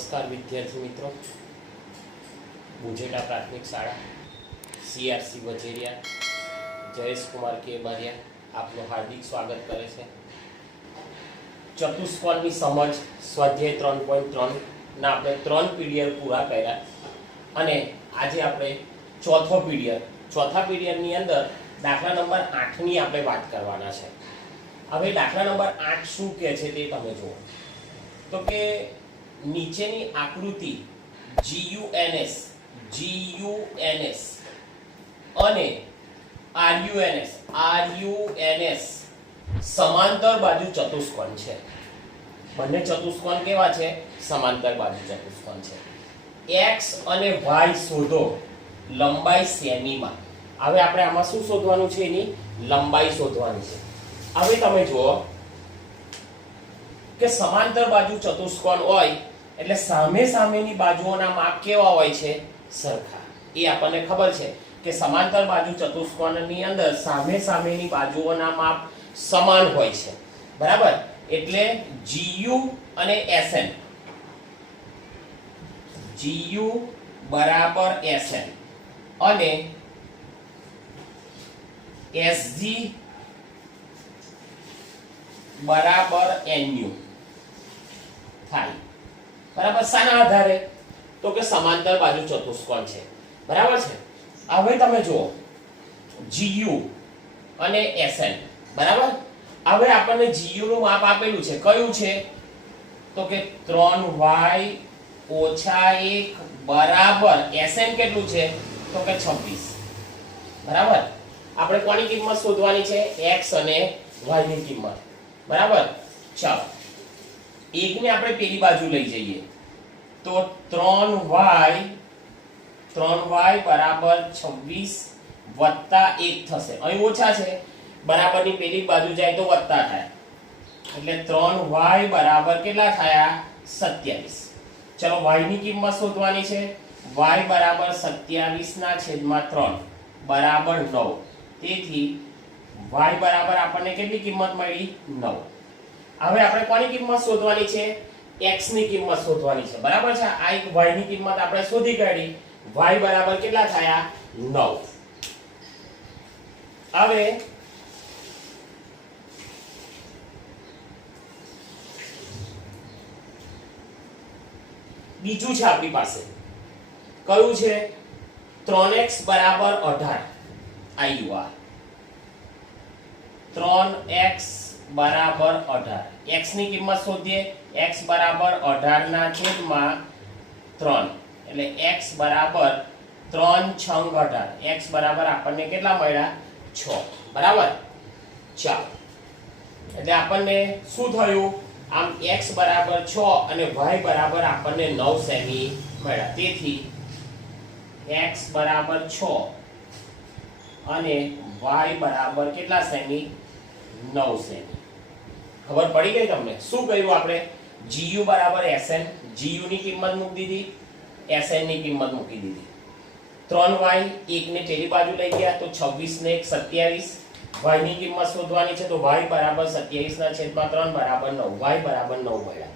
નમસ્કાર વિદ્યાર્થી મિત્રો, બુજેટા પ્રાથમિક શાળા સીઆરસી વજેરિયા જયેશ કુમાર કે બારિયા આપનું હાર્દિક સ્વાગત કરે છે. ચતુષ્કોણની સમજ સ્વાધ્યાય 3.3 ના આપણે 3 પીરિયડ પૂરા કર્યા અને આજે આપણે ચોથા પીરિયડની અંદર દાખલા નંબર 8 ની આપણે વાત કરવાના છે. હવે દાખલા નંબર 8 શું કહે છે તે તમે જુઓ. તો કે નીચેની આકૃતિ GUNS અને RUNS સમાંતર બાજુ ચતુષ્કોણ છે. બંને ચતુષ્કોણ કેવા છે? સમાંતર બાજુ ચતુષ્કોણ છે. x અને y શોધો લંબાઈ સેમીમાં. હવે આપણે આમાં શું શોધવાનું છે? એની લંબાઈ શોધવાની છે. હવે તમે જુઓ કે સમાંતર બાજુ ચતુષ્કોણ હોય એટલે સામેની બાજુઓના માપ કેવા હોય છે? સરખા. એ આપણને ખબર છે કે સમાંતર બાજુ ચતુષ્કોણની અંદર સામેની બાજુઓના માપ સમાન હોય છે. બરાબર? એટલે GU અને SN, GU બરાબર SN અને SG બરાબર NU થાય. બરાબર? શાના આધારે? તો કે સમાંતર બાજુ ચતુષ્કોણ છે. બરાબર છે? હવે તમે જુઓ GU અને SN. બરાબર? હવે આપણને GU નું માપ આપેલું છે. કયું છે? તો કે 3y - 1 બરાબર SN કેટલું છે? તો કે 26. બરાબર? આપણે કોની કિંમત શોધવાની છે? x અને y ની કિંમત. બરાબર? ચાલો એક ને આપણે પેલી બાજુ લઈ જઈએ તો 3y બરાબર 26 વત્તા 1 થશે. અહીં ઓછા છે, બરાબરની પેલી બાજુ જાય તો વત્તા થાય. એટલે 3y બરાબર કેટલા થયા? 27. ચલો y ની કિંમત શોધવાની છે. y બરાબર 27/3 બરાબર 9. તેથી y બરાબર આપણને કેટલી કિંમત મળી? 9. હવે આપણે કોની કિંમત શોધવાની છે? x ની કિંમત શોધવાની છે. બરાબર છે? આ y ની કિંમત આપણે શોધી કાઢી. y બરાબર કેટલા થયા? 9. હવે બીજું છે આપણી પાસે. કયું છે? 3x બરાબર 18. આયુ આ 3x બરાબર 18. x ની કિંમત શોધીએ. x બરાબર 18/3 એટલે x બરાબર 3 × 18. x બરાબર આપણને કેટલા મળ્યા? 6. બરાબર? ચાલો એટલે આપણને શું થયું? આમ x બરાબર 6 અને y બરાબર આપણને 9 સેમી મળ્યા. તેથી x બરાબર 6 અને y બરાબર કેટલા સેમી? 9 સેમી. ખબર પડી ગઈ તમને? શું કર્યું આપણે? GU બરાબર SN, GU ની કિંમત મૂકી દીધી, SN ની કિંમત મૂકી દીધી. 3y એક ને પેલી બાજુ લઈ ગયા તો 26 ને 1 27. y ની કિંમત શોધવાની છે તો y બરાબર 27/3 બરાબર 9. y બરાબર 9 મળ્યા.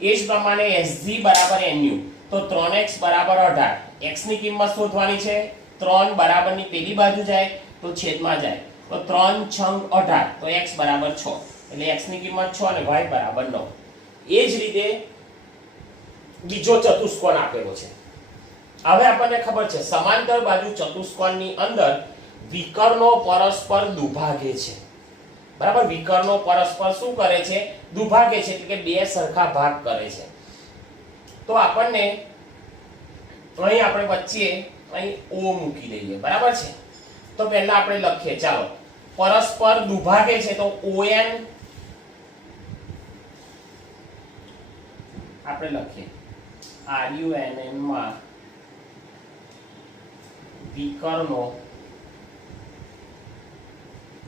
એ જ પ્રમાણે SG બરાબર NU તો 3x બરાબર 18. x ની કિંમત શોધવાની છે. 3 બરાબરની પેલી બાજુ જાય તો છેદમાં જાય તો 3 × 18 તો x બરાબર 6. એટલે x ની કિંમત 6 અને y બરાબર 9. એ જ રીતે બીજો ચતુષ્કોણ આપેલો છે. હવે આપણને ખબર છે સમાંતર બાજુ ચતુષ્કોણની અંદર વિકર્ણો પરસ્પર દુભાગે છે. બરાબર? વિકર્ણો પરસ્પર શું કરે છે? દુભાગે છે, એટલે કે બે સરખા ભાગ કરે છે. તો આપણને અહીં આપણે વચ્ચે અહીં O મૂકી દઈએ. બરાબર છે? તો પહેલા આપણે લખીએ. ચાલો પરસ્પર દુભાગે છે તો ON આપણે લખીએ. RUNN માં વિકર્ણો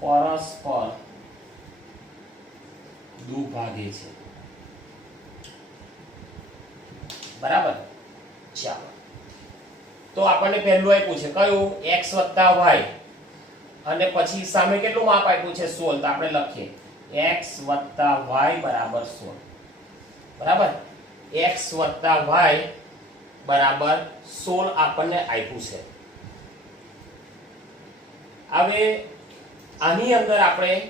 પરસ્પર દુભાગે છે. બરાબર? ચાલો તો આપણને પહેલું આપ્યું છે કયું? x + y અને પછી સામે કેટલું માપ આપ્યું છે? 16. તો આપણે લખીએ x + y બરાબર 16. બરાબર? x + y બરાબર 16 આપણને આપ્યું છે. હવે આની અંદર આપણે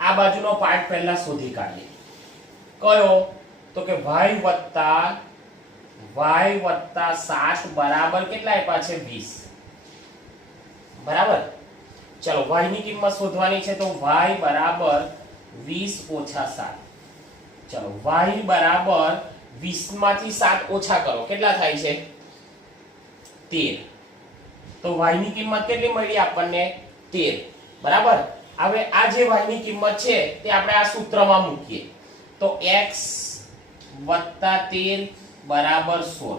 આ બાજુનો પાર્ટ પહેલા શોધી કાઢીએ. કયો? તો કે y + 7 બરાબર કેટલા આપ્યા છે? 20. બરાબર. ચલો y ની કિંમત શોધવાની છે તો y બરાબર 20 - 7. ચલો y બરાબર 20 માંથી 7 ઓછા કરો, કેટલા થાય છે? 13. તો y ની કિંમત કેટલી મળી આપણને? 13. બરાબર. હવે આ જે y ની કિંમત છે તે આપણે આ સૂત્રમાં મૂકીએ તો x + 13 બરાબર 16.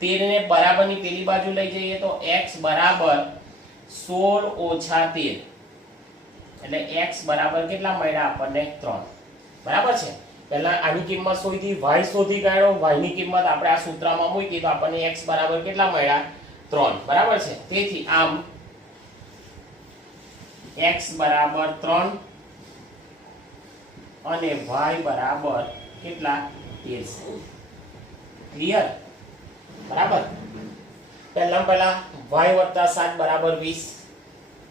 13 ને બરાબરની પેલી બાજુ લઈ જઈએ તો x બરાબર 16 - 13 એટલે x બરાબર કેટલા મળ્યા આપણને? 3. બરાબર છે. પહેલા આની કિંમત શોધી, y શોધી કાઢ્યો, y ની કિંમત આપણે આ સૂત્રમાં મૂકી તો આપણને x બરાબર કેટલા મળ્યા? 3. બરાબર છે. તેથી આમ x બરાબર 3 અને y બરાબર કેટલા? 13. ક્લિયર? બરાબર. પહેલા y + 7 બરાબર 20.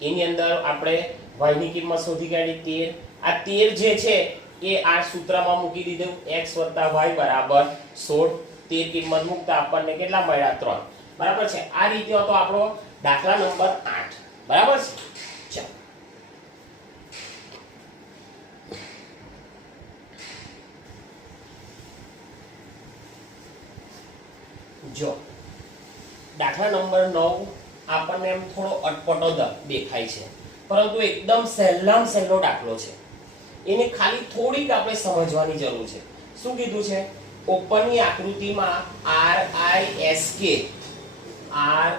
એની અંદર આપણે y ની કિંમત શોધી કાઢી 13. આ 13 જે છે એ આ સૂત્રમાં મૂકી દીધું, x + y બરાબર 16. 13 કિંમત મૂકતા આપણને કેટલા મળ્યા? 3. બરાબર છે. આ રીતે હતો આપણો દાખલા નંબર 8. બરાબર છે. ચાલો જો દાખલા નંબર 9 આપણને એમ થોડો અટપટો દેખાય છે, પરંતુ એકદમ સહેલામાં સહેલો દાખલો છે. એને ખાલી થોડીક આપણે સમજવાની જરૂર છે. શું કીધું છે? ઉપરની આકૃતિમાં RISK આ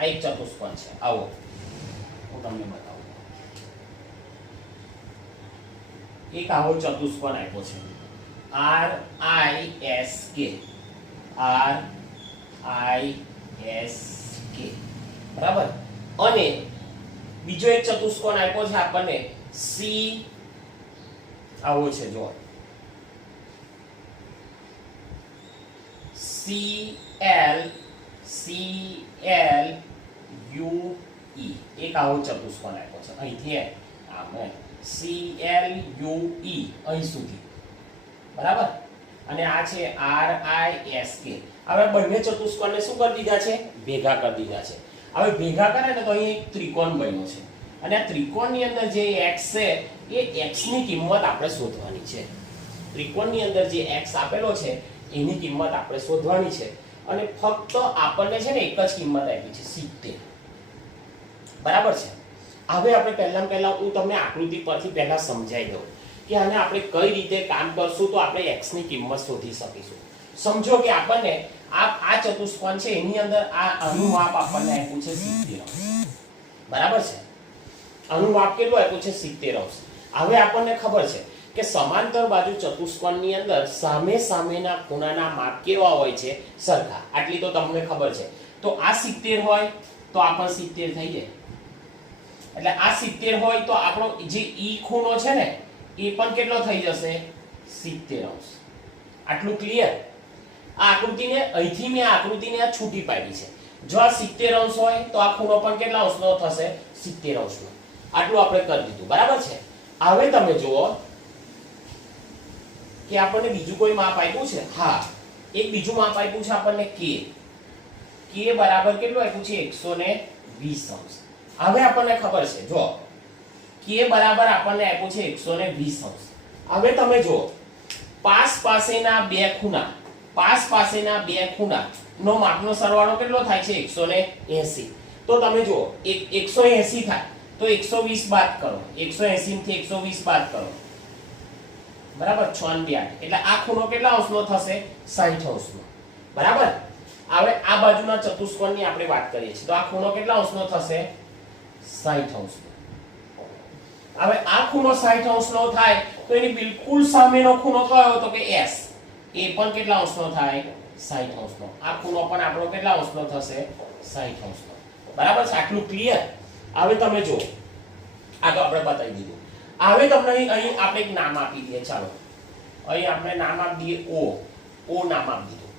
એક ચતુષ્કોણ છે. આવો હું તમને બતાવું. એક આવો ચતુષ્કોણ આપ્યો છે RISK. બરાબર. અને બીજો એક ચતુષ્કોણ આપ્યો છે આપણને C આવો છે. જો CLUE એક આવો ચતુષ્કોણ આપ્યો છે. અહીંથી આમ CLUE અહીં સુધી. બરાબર. અને આ છે RISK. હવે બંને ચતુષ્કોણને શું કરી દીધા છે? ભેગા કરી દીધા છે. હવે ભેગા કરે ને તો અહીં એક ત્રિકોણ બન્યો છે અને આ ત્રિકોણની અંદર જે x છે એ x ની કિંમત આપણે શોધવાની છે. ત્રિકોણની અંદર જે x આપેલો છે એની કિંમત આપણે શોધવાની છે અને ફક્ત આપણને છે ને એક જ કિંમત આપી છે 70. બરાબર છે. હવે આપણે પહેલા હું તમને આકૃતિ પરથી પહેલા સમજાવી દઉં કે આને આપણે કઈ રીતે કામ કરશું તો આપણે x ની કિંમત શોધી શકીશું. સમજો કે આપણને આ ચતુષ્કોણ છે એની અંદર આ આનું માપ આપણને આપ્યું છે 70 અંશ. બરાબર છે. આનું માપ કેટલું આપ્યું છે? 70 અંશ. હવે આપણને ખબર છે કે સમાંતર બાજુ ચતુષ્કોણની અંદર સામેના ખૂણાના માપ કેવા હોય છે? સરખા. આટલી તો તમને ખબર છે. તો આ 70 હોય તો આ પણ 70 થઈ જાય. એટલે આ 70 હોય તો આપણો જે ઈ ખૂણો છે ને એ પણ કેટલો થઈ જશે? 70 અંશ. આટલું ક્લિયર? આ આકૃતિને અહીંથી મેં આકૃતિને આ છૂટી પાડી છે. જો આ 70 અંશ હોય તો આ ખૂણો પણ કેટલા અંશનો થશે? 70 અંશનો. આટલું આપણે કરી દીધું. બરાબર છે. હવે તમે જુઓ કે આપણને બીજું કોઈ માપ આપ્યું છે? હા, એક બીજું માપ આપ્યું છે આપણને k. k બરાબર કેટલું આપ્યું છે? 120 અંશ. હવે આપણને ખબર છે જો k બરાબર આપણને આપ્યું છે 120 અંશ. હવે તમે જુઓ પાસેના બે ખૂણા નો માપનો સરવાળો કેટલો થાય છે? 180. તો તમે જુઓ 180 થાય તો 120 બાદ કરો. 180 માંથી 120 બાદ કરો. બરાબર. 6 અને 2 એટલે આ ખૂણો કેટલા અંશનો થશે? 60 અંશનો. બરાબર. હવે આ બાજુના ચતુષ્કોણની આપણે વાત કરીએ છીએ તો આ ખૂણો કેટલા અંશનો થશે? 60 અંશનો. હવે આ ખૂણો 60 અંશનો થાય તો એની બિલકુલ સામેનો ખૂણો કયો? તો કે S. એ પણ કેટલા અંશનો થાય? 60 અંશનો. આ ખૂણો પણ આપણો કેટલા અંશનો થશે? 60 અંશનો. બરાબર છે. આટલું ક્લિયર? હવે તમે જો આ તો આપણે બતાવી દીધું. હવે તમને અહીં આપણે એક નામ આપી દઈએ. ચાલો અહીં આપણે નામ આપી દઈએ ઓ નામ આપી દીધું.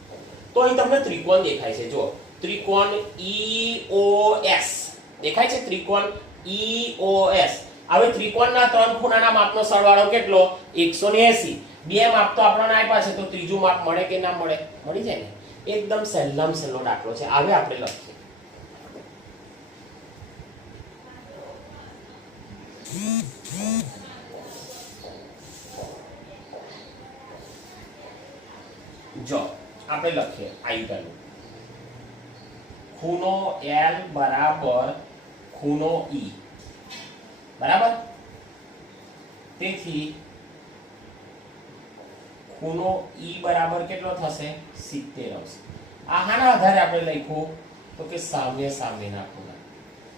તો અહીં તમને ત્રિકોણ દેખાય છે, જો ત્રિકોણ EOS દેખાય છે, ત્રિકોણ EOS. હવે ત્રિકોણના 3 ખૂણાના માપનો સરવાળો કેટલો? 180. બે માપ તો આપણને આપ્યા છે, તો ત્રીજું માપ મળે કે ના મળે? મળી જાય ને. એકદમ સહેલામ સહેલો દાખલો છે. હવે આપણે લખીએ. જો આપણે લખીએ આઈટમ ખૂણો L બરાબર ખૂણો E બરાબર. તેથી ખૂણો E બરાબર કેટલો થશે? 70°. આના આધારે આપણે લખ્યું તો કે સામે સામેના ખૂણા,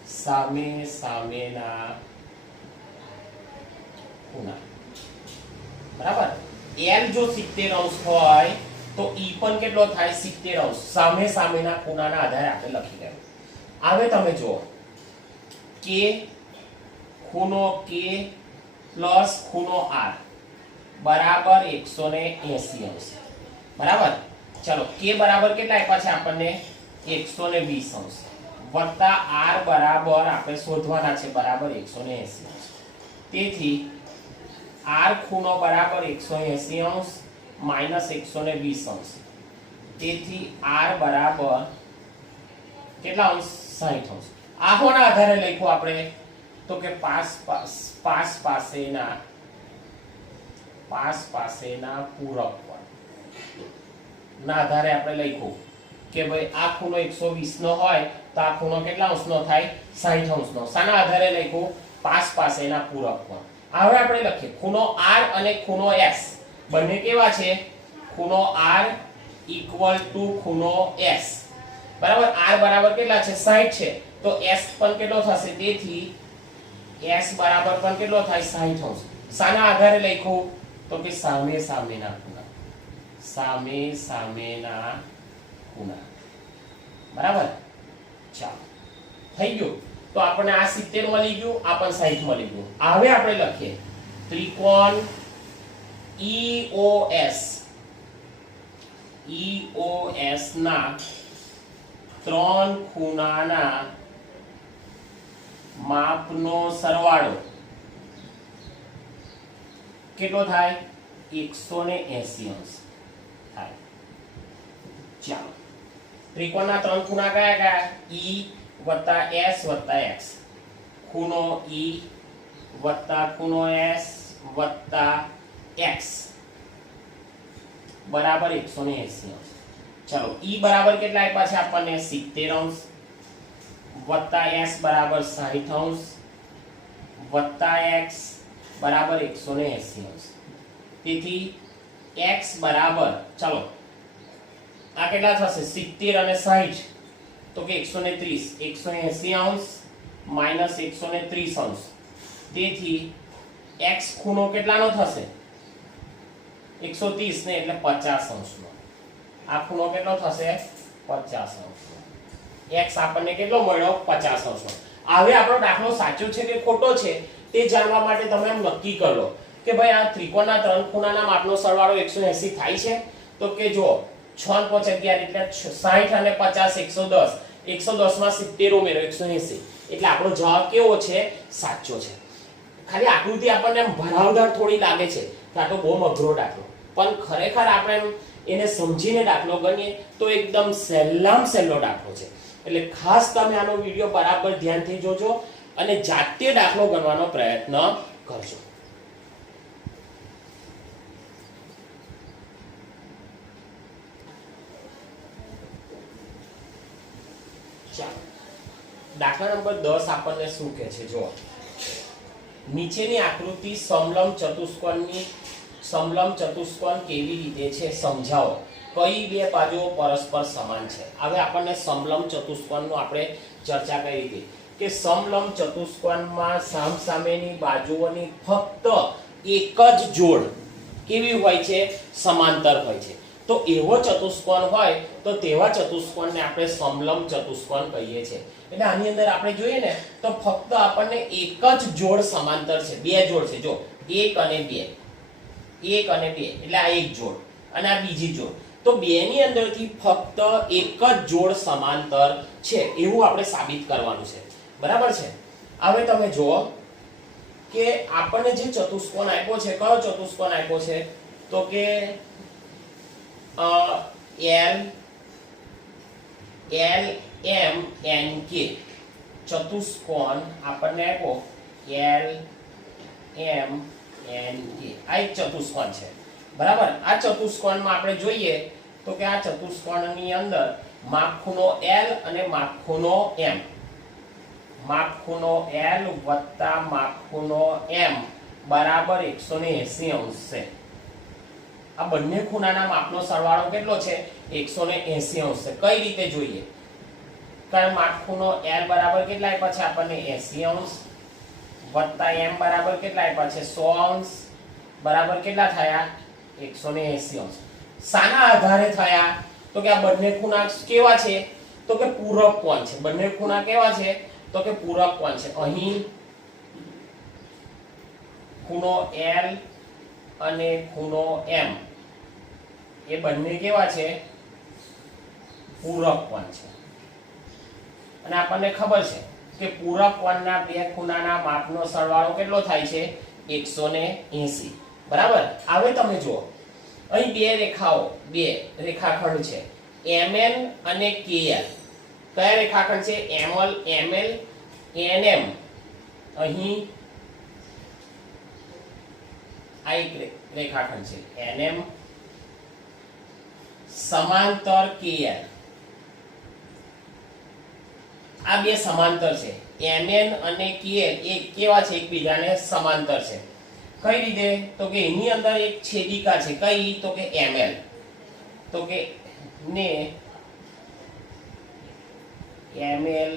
સામે સામેના ખૂણા બરાબર. L જો 70° હોય તો E પણ કેટલો થાય? 70°. સામે સામેના ખૂણાના આધારે આપણે લખી લેવું. હવે તમે જુઓ કે ખૂણો K પ્લસ ખૂણો R બરાબર 180°. બરાબર. ચલો K બરાબર કેટલા આપ્યા છે આપણને? 120° વત્તા R બરાબર આપણે શોધવાના છે બરાબર 180°. તેથી R ખૂણો બરાબર 180° માઈનસ 120°. તેથી R બરાબર કેટલા અંશ? 60°. આ કોના આધારે લખ્યું આપણે? તો કે પાસ પાસેના પૂરક કોણ ના આધારે આપણે લખ્યું કે ભાઈ આ ખૂણો 120 નો હોય તો આ ખૂણો કેટલા અંશનો થાય? 60°. શાના આધારે લખ્યું? પાસેના પૂરક કોણ. હવે આપણે લખીએ ખૂણો R અને ખૂણો S બંને કેવા છે? ખૂણો R ઇક્વલ ટુ ખૂણો S બરાબર. R બરાબર કેટલા છે? 60 છે, તો S પણ કેટલો થશે? તેથી S બરાબર પણ કેટલો થાય? 60°. શાના આધારે લખ્યું? તો કે સામે સામેના ખૂણા, સામે સામેના ખૂણા બરાબર. ચાલો થઈ ગયું. તો આપણને આ 70 મળી ગયું, આ પણ 60 મળી ગયું. હવે આપણે લખીએ ત્રિકોણ EOS ના 3 ખૂણાના માપનો સરવાળો કેટલો થાય? 180° થાય. ચાલો ત્રિકોણના 3 ખૂણા કયા કયા? E વત્તા S વત્તા X. ખૂણો E વત્તા ખૂણો S વત્તા X બરાબર 180°. ચલો E બરાબર કેટલા આપ્યા છે આપણને? 70° વત્તા S બરાબર 60° વત્તા X બરાબર 180°. તેથી X બરાબર ચલો આ કેટલા થશે? 70 અને 60 તો કે 130. 180° માઈનસ 130°. તેથી X ખૂણો કેટલાનો થશે? 130 ને એટલે 50°. આ ખૂણો કેટલો થશે? 50°. X આપણને કેટલો મળ્યો? 50°. હવે આપણો દાખલો સાચો છે કે ખોટો છે તે જાણવા માટે તમે એમ નક્કી કરો કે ભાઈ આ ત્રિકોણના 3 ખૂણાના માપનો સરવાળો 180 થાય છે. તો કે જો 6 × 5 = 11 એટલે 60 અને 50 110. 110 માં 70 ઉમેરો 180 એટલે આપણો જવાબ કેવો છે? સાચો છે. ખાલી આકૃતિ આપણને ભરાવદાર થોડી લાગે છે કે આ તો બહુ અઘરો દાખલો, પણ ખરેખર આપણે એને સમજીને દાખલો ગણીએ તો એકદમ સહેલામ સહેલો દાખલો છે. એટલે ખાસ તમે આનો વિડિયો બરાબર ધ્યાનથી જોજો અને જાતે દાખલો ગણવાનો પ્રયત્ન કરજો. ચાલો દાખલા નંબર 10 આપણને શું કહે છે? જો નીચેની આકૃતિ સમલંબ ચતુષ્કોણ કેવી રીતે છે સમજાવો. કઈ બે બાજુઓ પરસ્પર સમાન છે? હવે આપણને સમલંબ ચતુષ્કોણનો આપણે ચર્ચા કરી હતી કે સમલંબ ચતુષ્કોણમાં સામસામેની બાજુઓની ફક્ત એક જ જોડ કેવી હોય છે? સમાંતર હોય છે. તો એવો ચતુષ્કોણ હોય તો તેવા ચતુષ્કોણને આપણે સમલંબ ચતુષ્કોણ કહીએ છીએ. એટલે આની અંદર આપણે જોઈએ ને તો ફક્ત આપણને એક જ જોડ સમાંતર છે, બે જોડ છે. જો 1 અને 2 1 અને 2 એટલે આ એક જોડ અને આ બીજી જોડ. તો બે ની અંદરથી ફક્ત એક જ જોડ સમાંતર છે એવું આપણે સાબિત કરવાનું છે. બરાબર છે. હવે તમે જુઓ કે આપણને જે ચતુષ્કોણ આપ્યો છે, કયો ચતુષ્કોણ આપ્યો છે? તો કે LMNK ચતુષ્કોણ આપણને આપ્યો LMNK. આ એક ચતુષ્કોણ છે. બરાબર. આ ચતુષ્કોણમાં આપણે જોઈએ તો કે આ ચતુષ્કોણની અંદર માપખૂણો L અને માપખૂણો M, માપખૂણો L વત્તા માપખૂણો M બરાબર 180 અંશ છે. આ બંને ખૂણાના માપનો સરવાળો કેટલો છે? 180 અંશ છે. કઈ રીતે જોઈએ? કારણ માપખૂણો L બરાબર કેટલા આપ્યા છે આપણને? 80 અંશ વત્તા M બરાબર કેટલા આપ્યા છે? 100 અંશ બરાબર કેટલા થયા? 180 અંશ. શાના આધારે થયા? તો કે આ બંને ખૂણા કેવા છે? તો કે પૂરક કોણ છે. બંને ખૂણા કેવા છે? તો કે પૂરક કોણ છે. અહીં ખૂણો L અને ખૂણો M એ બંને કેવા છે? પૂરક કોણ છે. અને આપણને ખબર છે કે પૂરક કોણના બે ખૂણાના માપનો સરવાળો કેટલો થાય છે? 180. બરાબર. હવે તમે જુઓ અહીં બે રેખાખંડ છે MN અને KL. કયા રેખાખંડ છે? ML NM. અહીં આ એક રેખાખંડ છે NM સમાંતર KL. આ બે સમાંતર છે. MN અને KL એ કેવા છે? એકબીજાને સમાંતર છે. કઈ રીતે? તો કે એની અંદર એક છેદિકા છે. કઈ? તો કે ML. તો કે ને ML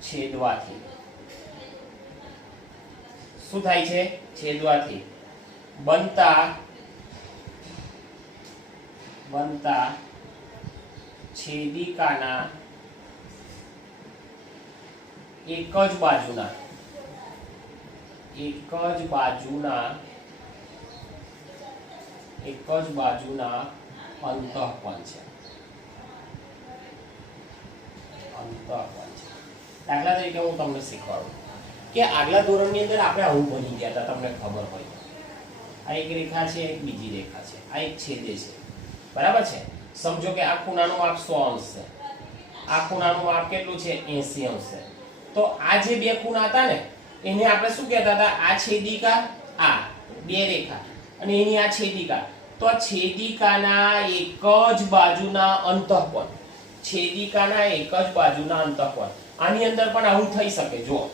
છેદવાથી શું થાય છે? છેદવાથી બનતા છેદિકાના એક જ બાજુના અંતઃકોણ છે. દાખલા તરીકે હું તમને શીખવાડું કે આગલા ધોરણની અંદર આપણે આવું ભણી ગયા હતા, તમને ખબર હોય. આ એક રેખા છે, એક બીજી રેખા છે, આ એક છેદે છે. બરાબર છે. સમજો કે આ ખૂણાનું માપ 100 અંશ છે, આ ખૂણાનું માપ કેટલું છે? 80 અંશ છે. તો આ જે બે ખૂણા હતા ને એને આપણે શું કહેતા હતા? આ છેદિકા, આ બે રેખા અને એની આ છેદિકા. તો આ છેદિકાના એક જ બાજુના અંતઃકોણ, છેદિકાના એક જ બાજુના અંતઃકોણ. આની અંદર પણ આવું થઈ શકે. જો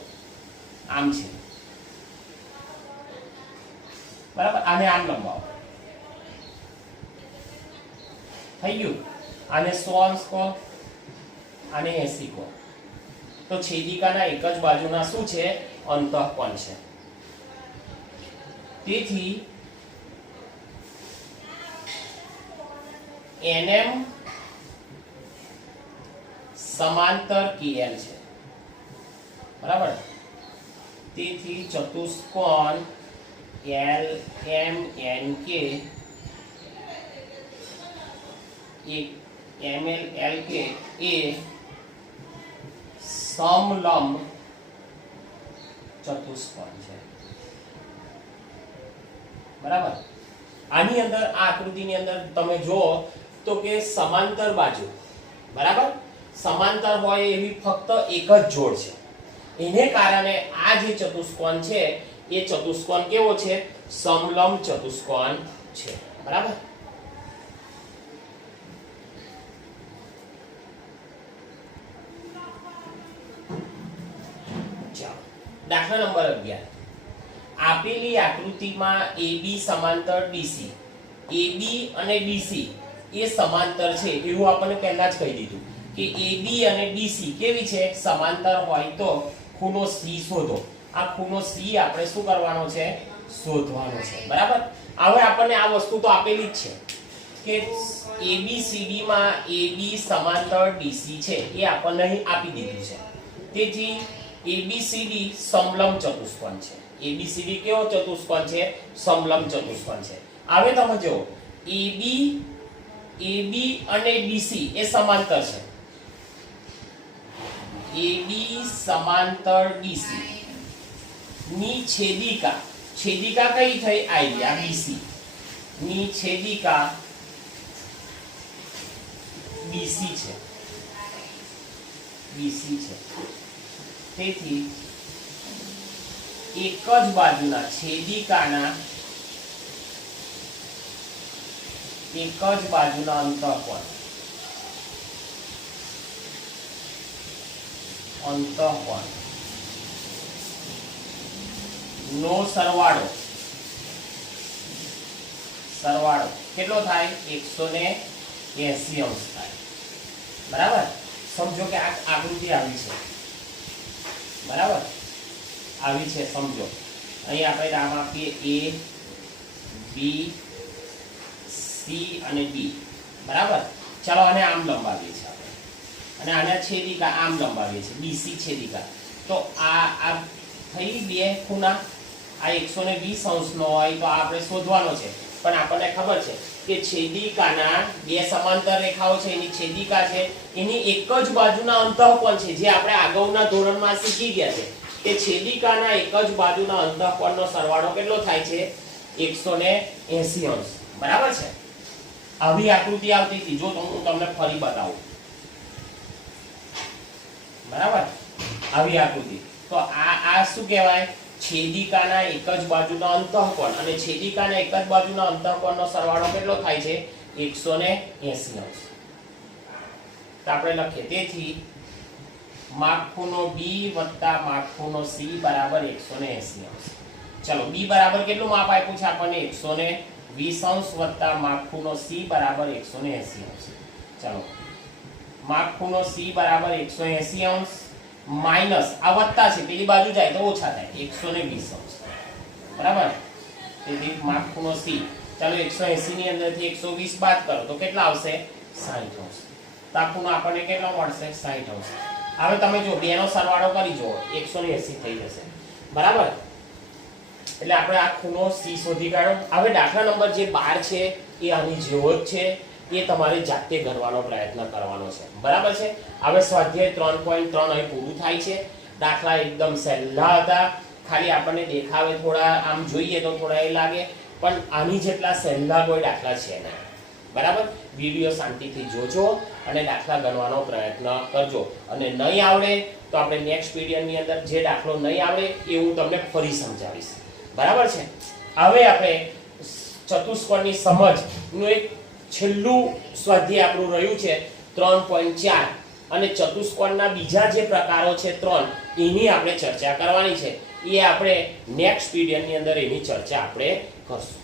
આમ છે. બરાબર. આને આમ લંબાવો. થઈ ગયું. આને 100 અંશ કહો, આને 80 કહો. તો છેદિકાના એક જ બાજુના શું છે? અંતઃકોણ છે. તેથી NM સમાંતર KL છે. બરાબર. તેથી ચતુષ્કોણ LMNK MLLK એ સમલંબ ચતુષ્કોણ છે. બરાબર. આની અંદર આ આકૃતિની અંદર તમે જુઓ તો કે સમાંતર બાજુ, બરાબર, સમાંતર હોય એવી ફક્ત એક જ જોડ છે. એને કારણે આ જે ચતુષ્કોણ છે એ ચતુષ્કોણ કેવો છે? સમલંબ ચતુષ્કોણ છે. બરાબર. દાખલા નંબર 11. આપેલી આકૃતિમાં AB સમાંતર DC, AB અને DC એ સમાંતર છે એવું આપણને પહેલા જ કહી દીધું કે AB અને DC કેવી છે? સમાંતર હોય તો ખૂણો C શોધો. આ ખૂણો C આપણે શું કરવાનો છે? શોધવાનો છે. બરાબર. હવે આપણને આ વસ્તુ તો આપેલી જ છે કે ABCD માં AB સમાંતર DC છે એ આપણને અહીં આપી દીધું છે. તેથી ABCD સમલંબ ચતુષ્કોણ છે. એબીસીડી કેવો ચતુષ્કોણ છે? સમલંબ ચતુષ્કોણ છે. હવે તમે જો AB અને BC એ સમાંતર છે. AB સમાંતર BC ની છેદિકા કઈ થઈ? આવી આ BC ની છેદિકા BC છે. તેથી એક જ બાજુના છેદિકાના અંતઃકોણ નો સરવાળો કેટલો થાય? 180 અંશ થાય. બરાબર? સમજો કે આ આકૃતિ આવી છે. બરાબર? આવી છે, સમજો. અહીં આપણે નામ આપીએ A, B, C અને D. બરાબર? ચાલો આને આમ લંબાવીએ છીએ આપણે. અને આને છેદિકા આમ લંબાવીએ છીએ, BC છેદિકા. તો આ થઈ બે ખૂણા. આ 120 અંશનો હોય તો આપણે શોધવાનો છે. પણ આપણને ખબર છે કે છેદિકાના બે સમાંતર રેખાઓ છે, એની છેદિકા છે, એની એક જ બાજુના અંતઃકોણ છે, જે આપણે આગળના ધોરણમાં શીખી ગયા છે કે છેદિકાના એક જ બાજુના અંતઃકોણનો સરવાળો કેટલો થાય છે? 180 અંશ. બરાબર છે? આવી આકૃતિ આવતી હતી. જો હું તમને ફરી બતાવું. બરાબર? આવી આકૃતિ. તો આ શું કહેવાય? છેદિકાના એક જ બાજુના અંતઃકોણ, અને છેદિકાના એક જ બાજુના અંતઃકોણનો સરવાળો કેટલો થાય છે? 180 અંશ. તો આપણે લખીએ. તેથી માપખૂણો B વત્તા માપખૂણો C બરાબર 180 અંશ. ચલો, B બરાબર કેટલું માપ આપ્યું છે આપણને? 120 અંશ વત્તા માપખૂણો C બરાબર 180 અંશ. ચલો, માપખૂણો C બરાબર 180 અંશ માઈનસ આ વત્તા છે, પેલી બાજુ જાય તો ઓછા થાય, 120 અંશ. બરાબર? તેથી માપખૂણો C, ચાલો 180 ની અંદરથી 120 બાદ કરો તો કેટલા આવશે? 60 અંશ. તો આ ખૂણો આપણને કેટલો મળશે? 60 અંશ. હવે તમે જો બેનો સરવાળો કરી જુઓ, 180 થઈ જશે. બરાબર? એટલે આપણે આ ખૂણો C શોધી કાઢો. હવે દાખલા નંબર જે 12 છે એ આની જેવો જ છે. એ તમારે જાતે કરવાનો પ્રયત્ન કરવાનો છે. બરાબર છે? હવે સ્વાધ્યાય 3.3 અહીં પૂરું થાય છે. દાખલા એકદમ સહેલા હતા. ખાલી આપણને દેખાવે થોડા, આમ જોઈએ તો થોડા એ લાગે, પણ આની જેટલા સહેલા કોઈ દાખલા છે નહીં. બરાબર? વિડિયો શાંતિથી જોજો અને દાખલા ગણવાનો પ્રયત્ન કરજો. અને નહીં આવડે તો આપણે નેક્સ્ટ વિડિયોની અંદર જે દાખલો નહીં આવડે એ હું તમને ફરી સમજાવીશ. બરાબર છે? હવે આપણે ચતુષ્કોણની સમજનું એક છેલ્લું સ્વાધ્યાય આપણું રહ્યું છે 3.4, અને ચતુષ્કોણના બીજા જે પ્રકારો છે 3, એની આપણે ચર્ચા કરવાની છે. એ આપણે નેક્સ્ટ વિડિયોની અંદર એની ચર્ચા આપણે કરશું.